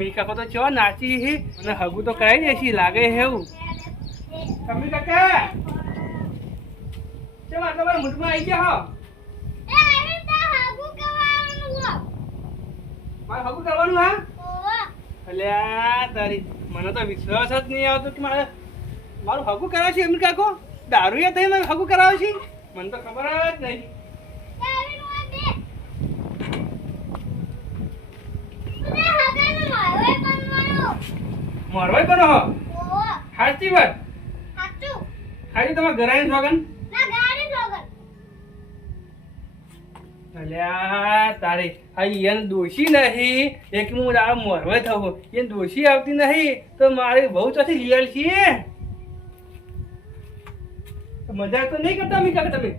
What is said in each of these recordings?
અમીર કાકો તો ચો નાચી હી અને હગુ તો કરાઈ દેશી લાગે હેવું. અમીર કાકા ચો આ તમારા મુઠમાં આવી ગયા હો. એ અરે તા હગુ કરવાનું હો. મારે હગુ કરવાનું હા? ઓવા. અલ્યા તારી મને તો વિશ્વાસ જ નહીં આવતો કે મારું હગુ કરાવે છે અમીર કાકો. દારૂ થઈ મને હગુ કરાવે છે મને તો ખબર જ નહીં. મારવાય કરો હો સાચી વાત ખાલી તમારે ઘરાઈ સોગન અલ્યા તારી એને દોષી નહીં એક હું આ મોરવાય થવું એને દોષી આવતી નહીં તો મારી બહુ ચોથી લીયલ છીએ. મજાક તો નહીં કરતા મી કાકા તમે?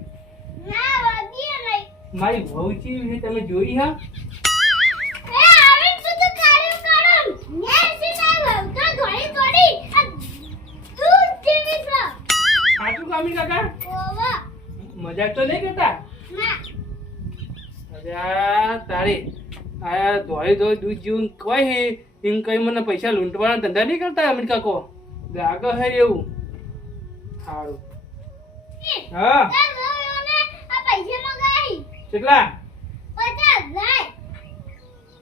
મારી બહુ ચી તમે જોઈ હા? અમીર કાકા મજાક તો નહીં કરતા? અરે તારી આ ધોળી ધોળી દૂધ જેવું કોઈ હે એમ કઈ મને પૈસા લૂંટવાના ધંધા નહીં કરતા અમીર કાકો? લાગે હે એવું સારું. હા કેટલા? 50,000.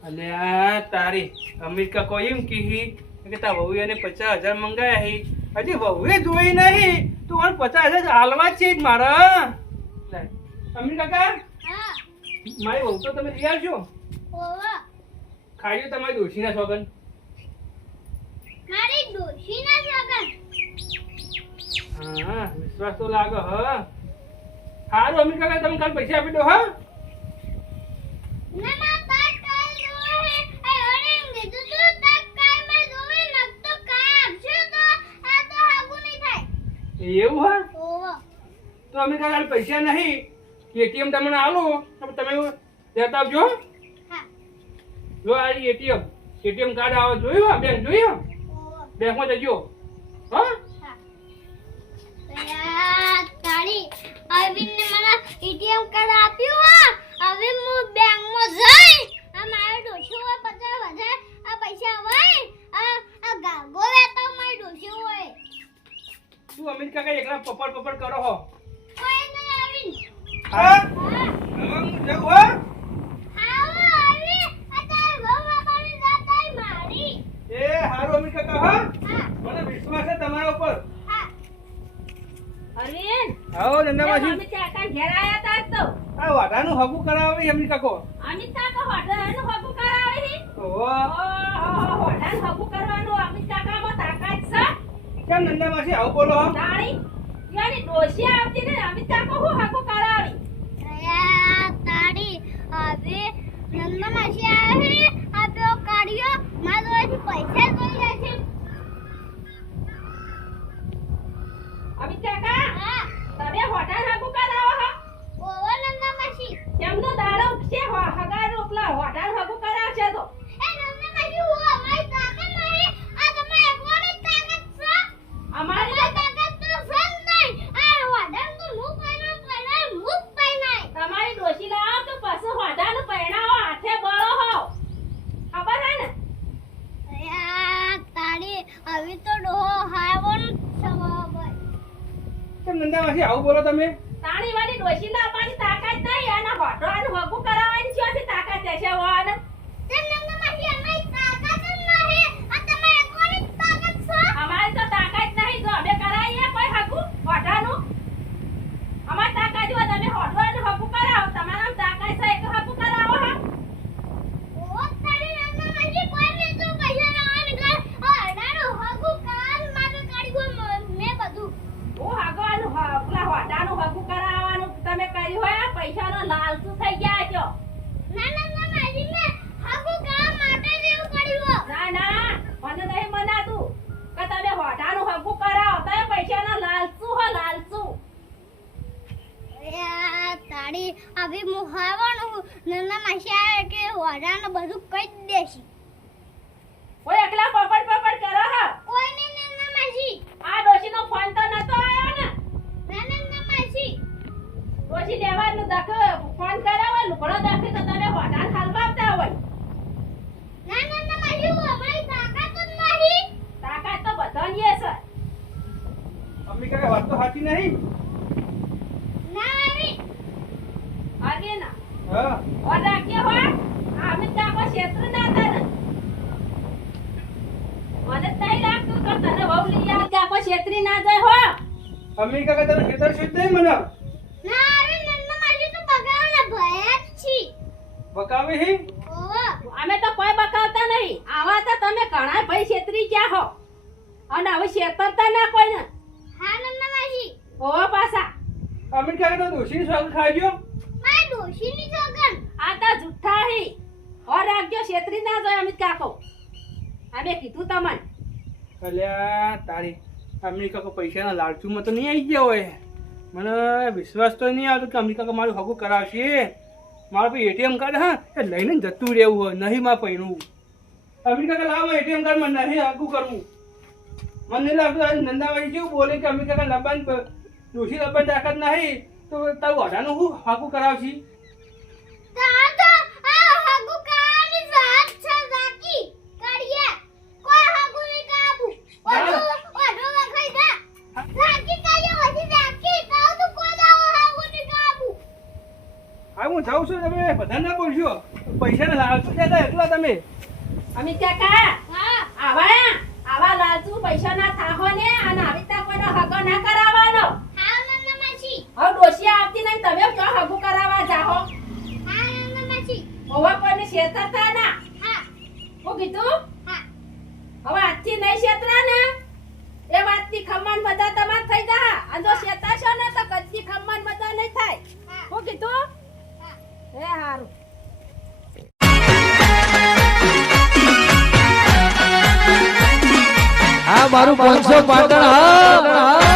અલ્યા તારી અમીર કાકો એમ કહી કે તા વહુ એને 50,000 મંગાયા હી હજી વહુએ જોઈ નહીં તો 50,000 હાલવા છે જ મારા. અમીર કાકા મારી વહુ તો તમે લઈ આવજો. ખાઈ તમારી ડોશીના સોગન. મારી ડોશીના સોગન? હા વિશ્વાસ તો લાગે હ. સારું અમીર કાકા તમે કાલ પૈસા આપી દો હા? ના ના તાક કાઈ જોવે હે ઓરે એમ કીધું તું તાક કાઈ મે જોવે ન તો કાઈ આપશે તો આ તો હાગુ નહીં થાય. એવું હા? ઓવા તો અમે કાલે પૈસા નહીં એટીએમ તમને આલો તો તમે લેતા આવજો. હા. જો આ એટીએમ કાર્ડ આવે જોયું બેંક જોયું ઓહો. બેંકમાં જજો. હા હા. યાર તારી અરવિંદને મને એટીએમ કાર્ડ આપ્યું હા. હવે હું બેંકમાં જઈ આ મારો ડોશો હોય 50 વધારે આ પૈસા હોય આ ગાગો વેતો મારો ડોશો હોય. તું અમિત કાકા એકલા પપડ કરો હો. કોઈ નહીં અરવિંદ. હા હા. હવે હું જાઉં હો. આવો અરવિંદ આ તારી વહુ બાપાની જાત તારી મારી. એ હારું અમિત કાકા હા હા. મને વિશ્વાસ છે તમારા ઉપર. હા. અરવિંદ આવો નંદામાસી. અમે કાકા ઘેર આયા તા તો આ વાડાનું હગું કરાવે અમિત કાકો. અમિત કાકા હોટલનું હગું કરાવે હી ઓહો હોટલ હગું કરવાનું અમિત કાકામાં તાકાત છે કેમ નંદામાસી આવું બોલો હો? તાળી યાની ડોશી આવતી ને અમિત કાકા હું હગું કરાવી યાર તારી હવે નંદા માસી આવે આ પેલો કાઢ્યો મારા જોડેથી પૈસા જોઈ જાય છે. અમિત કાકા હા. તમે હોટલ હગું કરાવો હો ઓવો નંદા માસી. કેમનો દાડો છે હગાર ઉપલા હોટલ હગું કરાવશે તો એ નંદા માસી હું અમારી તાકાત નહીં આ તમારે એકવાની તાકાત છે. અમારી અમારી તાકાત તો છે જ નહીં. આ વાડન તો હું પહેલા મુક પહેલાય. તમારી ડોશી લાવો તો પાછું હોટલનું પહેરાવો હાથે બળો હો ખબર હે ને યાર તારી હવે તો ડોહો હાવન સ્વભાવ હોય. કેમ નંદામાસી આવું બોલો તમે? તાણી વાળી ડોશી લાવવાની તાકાત નહીં અને હોટલનું હગું કરાવવાની છે તાકાત છે વાન તે નંદા માસી અમારી તાકાત જ નહીં આ તમારે એકવાની તાકાત છે. અમારી તો તાકાત નહીં જો અમે કરાવીએ કોઈ હગું હોટલનું અમારી તાકાત હોય તમે હોટલનું હગું કરાવો તમારા તાકાત છે એક હગું કરાવો હા ઓ તારી નંદા માસી કોઈ ને તો પૈસા લાવવાની ઘર અડાડો હગુ કાલ માટે કાઢ્યું મેં બધું. હું હગવાનું પેલા હોટલનું હગું કરાવવાનું તમે કર્યું હોય પૈસાનો લાલચુ થઈ ગયા છો ના નંદા માસી ને હગુ કાલ માટે જ એવું કર્યું. ના ના મને નહીં મનાતું કે તમે હોટલનું હગું કરાવો તમે પૈસાનો લાલચુ હો લાલચુ યાર તારી હવે હું હાવણ નંદા માસી આવે કે વડાને બધું કહી જ દેશી. કોઈ એકલા પપડ કરો હા કોઈ ને નંદા માસી. આ ડોશીનો ફોન તો નતો આવ્યો ને ના નંદા માસી. ડોશી લેવાનું દખ ફોન કર્યો હોય લુગડો દખે તો તમે હોટાલ હલવાવતા હોય ના નંદા માસી હું અમારી તાકાત જ નહીં. તાકાત તો બધાની છે અમિત કાકા વાત તો સાચી નહીં. ના આવી આગે ના હા ઓર રાખ્યો હોય અમિત કાકો ક્ષેત્ર ના તને મને નહીં લાગતું કે તને વહુ લઈ આવી કાકો ક્ષેત્રી ના જાય હો અમિત કાકા તમે ખેતર શુદ્ધ નહીં મને ના આવી નંદા માસી તો બગાવવાના ભય જ છી. બકાવે હી. ઓહો. અમે તો કોઈ બકાવતા નહીં આવા તો તમે ઘણા ભાઈ ક્ષેત્રી ગયા હો અને હવે ક્ષેત્રતા ના કોઈ ને હા નંદા માસી. હો પાછા અમિત કાકા તો દોશીની સ્વાદ ખાજો. મારી ડોશીની સોગન. આ તો જુઠ્ઠા હી ઓર રાખજો ક્ષેત્રી ના જાય અમિત કાકો અમે કીધું તમને અલ્યા તારી અમિત કાકા પૈસાના લાલચુમાં તો નહીં આવી ગયા હોય. મને વિશ્વાસ તો નહીં આવતો કે અમિત કાકા મારું હગું કરાવશે. મારું પછી એટીએમ કાર્ડ હા એ લઈને જતું રહેવું હોય નહીં માં પૈણું. અમિત કાકા લાવો એટીએમ કાર્ડ માં નહીં હગું કરવું. મને નહીં લાગતું આજે નંદાવાળી કેવું બોલે કે અમિત કાકા લબાન ડોશી લબાન તાકાત નહીં તો તારું વાડાનું હું હગું કરાવશી. તા તો આ હગુ કાની વાત છે બાકી કરીએ કોઈ હગુ ની કાબુ ઓડો વખાઈ દા બાકી કાલે ઓછી બાકી તાવ તો કોઈ દાવ હગુ ની કાબુ. હા હું જાઉં છું તમે બધા ના બોલશો પૈસાના લાલચુ દેતા એટલા તમે. અમિત કાકા હા આવા લાલચુ પૈસા ના થાહો ને અને આવી રીતના કોઈનો હગો ના કરાવવાનો હા નંદા માસી. હવે ડોશી આવતી નહીં તમે ક્યાં હગો કરાવવા જાહો હા નંદા માસી. હોવા કોઈને છેતરતા ના હા હું કીધું હા હવે આજથી નહીં છેતરા ને એ વાતની ખમ્માન બધા તમાર થઈ જા અને જો છેતરશો ને તો કદી ખમ્માન બધા નહીં થાય હા હું કીધું હા. એ હારું આ મારું 500 પાટણ હા